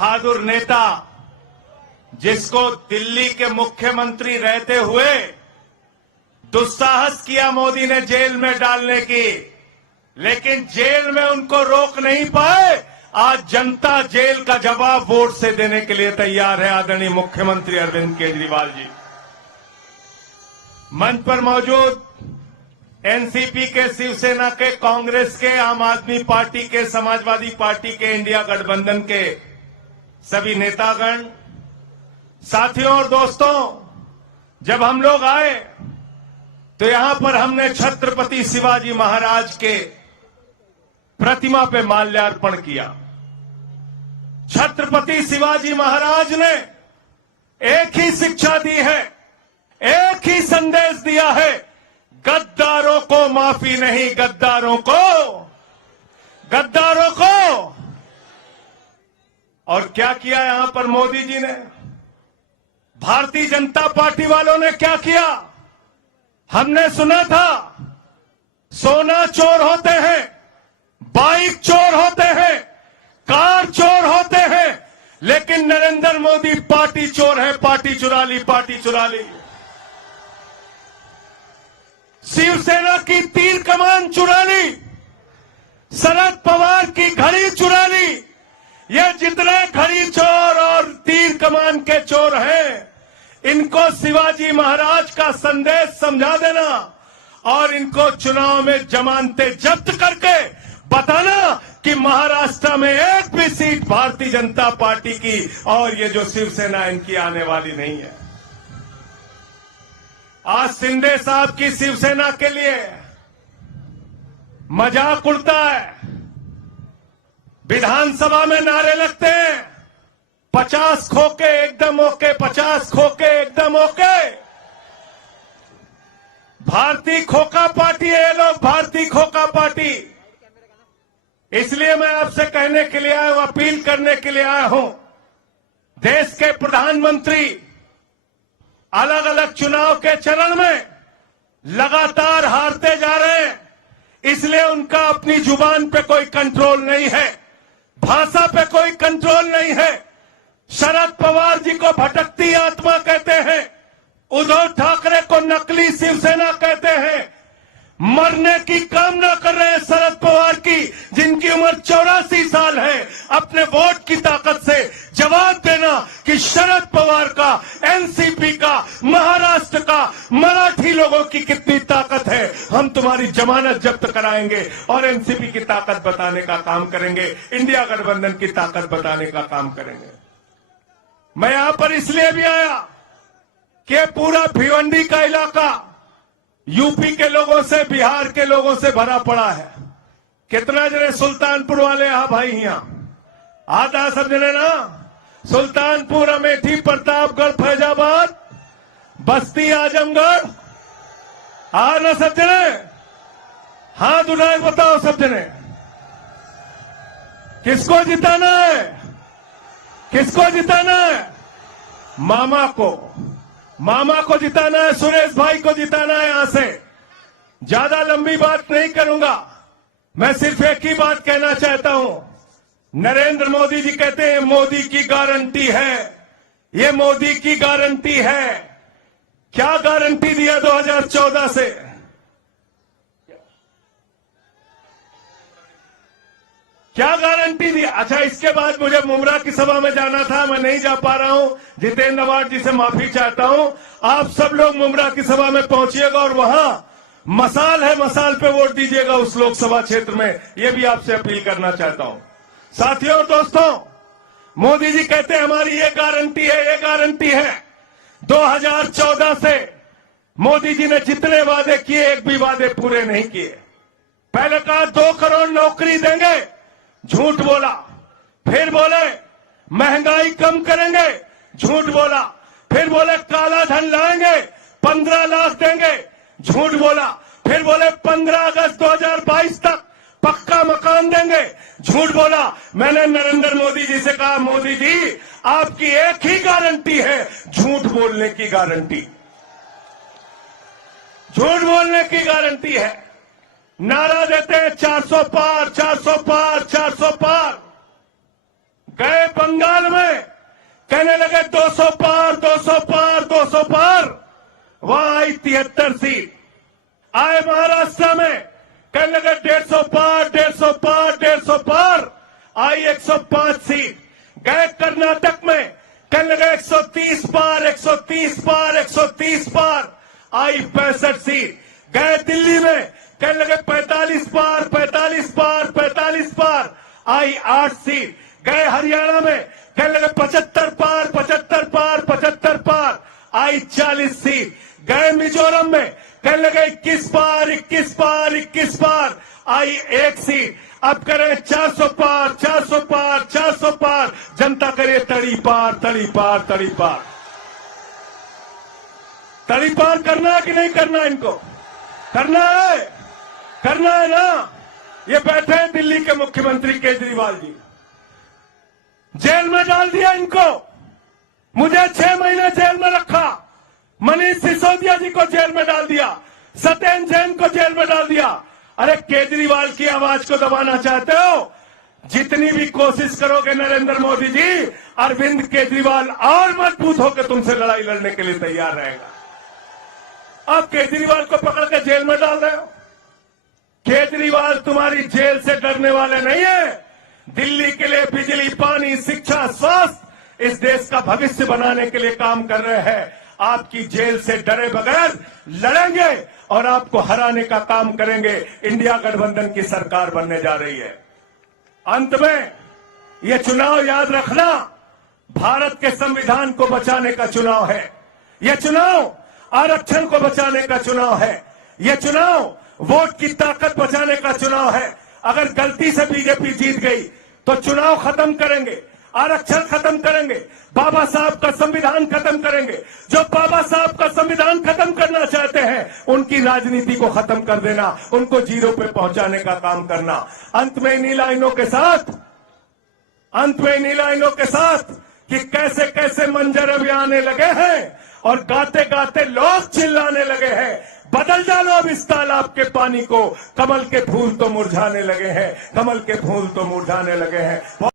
बहादुर नेता जिसको दिल्ली के मुख्यमंत्री रहते हुए दुस्साहस किया मोदी ने जेल में डालने की, लेकिन जेल में उनको रोक नहीं पाए। आज जनता जेल का जवाब वोट से देने के लिए तैयार है। आदरणीय मुख्यमंत्री अरविंद केजरीवाल जी मंच पर मौजूद एनसीपी के, शिवसेना के, कांग्रेस के, आम आदमी पार्टी के, समाजवादी पार्टी के, इंडिया गठबंधन के सभी नेतागण, साथियों और दोस्तों, जब हम लोग आए तो यहां पर हमने छत्रपति शिवाजी महाराज के प्रतिमा पे माल्यार्पण किया। छत्रपति शिवाजी महाराज ने एक ही शिक्षा दी है, एक ही संदेश दिया है, गद्दारों को माफी नहीं, गद्दारों को। और क्या किया यहां पर मोदी जी ने, भारतीय जनता पार्टी वालों ने क्या किया? हमने सुना था सोना चोर होते हैं, बाइक चोर होते हैं, कार चोर होते हैं, लेकिन नरेंद्र मोदी पार्टी चोर है, पार्टी चुरा ली, पार्टी चुरा ली। शिवसेना की तीर कमान चुरा ली, शरद पवार की घड़ी चुरा ली। ये जितने घड़ी चोर और तीर कमान के चोर हैं, इनको शिवाजी महाराज का संदेश समझा देना और इनको चुनाव में जमानतें जब्त करके बताना कि महाराष्ट्र में एक भी सीट भारतीय जनता पार्टी की और ये जो शिवसेना इनकी आने वाली नहीं है। आज शिंदे साहब की शिवसेना के लिए मजाक उड़ता है, विधानसभा में नारे लगते हैं, 50 खोके एकदम ओके, 50 खोके एकदम ओके। भारतीय खोखा पार्टी है ये लोग, भारतीय खोखा पार्टी। इसलिए मैं आपसे कहने के लिए आया हूं, अपील करने के लिए आया हूं, देश के प्रधानमंत्री अलग अलग चुनाव के चरण में लगातार हारते जा रहे हैं, इसलिए उनका अपनी जुबान पे कोई कंट्रोल नहीं है, भाषा पे कोई कंट्रोल नहीं है। शरद पवार जी को भटकती आत्मा कहते हैं, उद्धव ठाकरे को नकली शिवसेना कहते हैं। मरने की कामना कर रहे हैं शरद पवार की, जिनकी उम्र 84 साल है। अपने वोट की ताकत से जवाब देना कि शरद पवार का, एनसीपी का, महाराष्ट्र का, मराठी लोगों की कितनी ताकत है। हम तुम्हारी जमानत जब्त कराएंगे और एनसीपी की ताकत बताने का काम करेंगे, इंडिया गठबंधन की ताकत बताने का काम करेंगे। मैं यहां पर इसलिए भी आया कि पूरा भिवंडी का इलाका यूपी के लोगों से, बिहार के लोगों से भरा पड़ा है। कितना जने सुल्तानपुर वाले हा भाई यहां आता सब जने ना, सुल्तानपुर, अमेठी, प्रतापगढ़, फैजाबाद, बस्ती, आजमगढ़, आ ना सब जने? हाथ उठाए बताओ सब जने, किसको जिताना है? किसको जिताना है? मामा को जिताना है, सुरेश भाई को जिताना है। यहां से ज्यादा लंबी बात नहीं करूंगा, मैं सिर्फ एक ही बात कहना चाहता हूं। नरेंद्र मोदी जी कहते हैं मोदी की गारंटी है, ये मोदी की गारंटी है। क्या गारंटी दिया 2014 से? क्या गारंटी दी? अच्छा, इसके बाद मुझे मुमरा की सभा में जाना था, मैं नहीं जा पा रहा हूं। जितेंद्र अवार्ड जी से माफी चाहता हूं। आप सब लोग मुमरा की सभा में पहुंचिएगा और वहां मसाल है, मसाल पे वोट दीजिएगा उस लोकसभा क्षेत्र में, यह भी आपसे अपील करना चाहता हूं। साथियों और दोस्तों, मोदी जी कहते हैं हमारी ये गारंटी है, ये गारंटी है। 2014 से मोदी जी ने जितने वादे किए, एक भी वादे पूरे नहीं किए। पहले कहा 2 करोड़ नौकरी देंगे, झूठ बोला। फिर बोले महंगाई कम करेंगे, झूठ बोला। फिर बोले काला धन लाएंगे, 15 लाख देंगे, झूठ बोला। फिर बोले 15 अगस्त 2022 तक पक्का मकान देंगे, झूठ बोला। मैंने नरेंद्र मोदी जी से कहा, मोदी जी आपकी एक ही गारंटी है, झूठ बोलने की गारंटी, झूठ बोलने की गारंटी है। नारा देते हैं 400 पार, 400 पार, 400 पार। गए बंगाल में, कहने लगे 200 पार, 200 पार, 200 पार, वहां आई 73 सीट। आए महाराष्ट्र में, कहने लगे 150 पार, 150 पार, 150 पार, आई 105 सीट। गए कर्नाटक में, कहने लगे 130 पार, 130 पार, 130 पार, आई 65 सीट। गए दिल्ली में, कहने लगे 45 पार, 45 पार, 45 पार, आई 8 सीट। गए हरियाणा में, कहने लगे 75 पार, 75 पार, 75 पार, आई 40 सीट। गए मिजोरम में, कहने लगे 21 पार, 21 पार, 21 पार, आई 1 सीट। अब करें 400 पार, 400 पार, 400 पार, जनता करे तड़ी पार, तड़ी पार, तड़ी पार। तड़ी पार करना है कि नहीं करना? इनको करना है, करना है ना? ये बैठे हैं दिल्ली के मुख्यमंत्री केजरीवाल जी, जेल में डाल दिया इनको। मुझे 6 महीने जेल में रखा, मनीष सिसोदिया जी को जेल में डाल दिया, सत्येंद्र जैन को जेल में डाल दिया। अरे केजरीवाल की आवाज को दबाना चाहते हो? जितनी भी कोशिश करोगे नरेंद्र मोदी जी, अरविंद केजरीवाल और मजबूत होकर तुमसे लड़ाई लड़ने के लिए तैयार रहेगा। अब केजरीवाल को पकड़ के जेल में डाल रहे हो। केजरीवाल तुम्हारी जेल से डरने वाले नहीं है। दिल्ली के लिए बिजली, पानी, शिक्षा, स्वास्थ्य, इस देश का भविष्य बनाने के लिए काम कर रहे हैं। आपकी जेल से डरे बगैर लड़ेंगे और आपको हराने का काम करेंगे। इंडिया गठबंधन की सरकार बनने जा रही है। अंत में यह चुनाव याद रखना, भारत के संविधान को बचाने का चुनाव है। यह चुनाव आरक्षण को बचाने का चुनाव है। यह चुनाव वोट की ताकत बचाने का चुनाव है। अगर गलती से बीजेपी जीत गई तो चुनाव खत्म करेंगे, आरक्षण खत्म करेंगे, बाबा साहब का संविधान खत्म करेंगे। जो बाबा साहब का संविधान खत्म करना चाहते हैं, उनकी राजनीति को खत्म कर देना, उनको जीरो पे पहुंचाने का काम करना। अंत में इन्हीं लाइनों के साथ कि कैसे कैसे मंजर अभी आने लगे हैं और गाते गाते लोग चिल्लाने लगे हैं, बदल डालो अब इस तालाब के पानी को, कमल के फूल तो मुरझाने लगे हैं, कमल के फूल तो मुरझाने लगे हैं।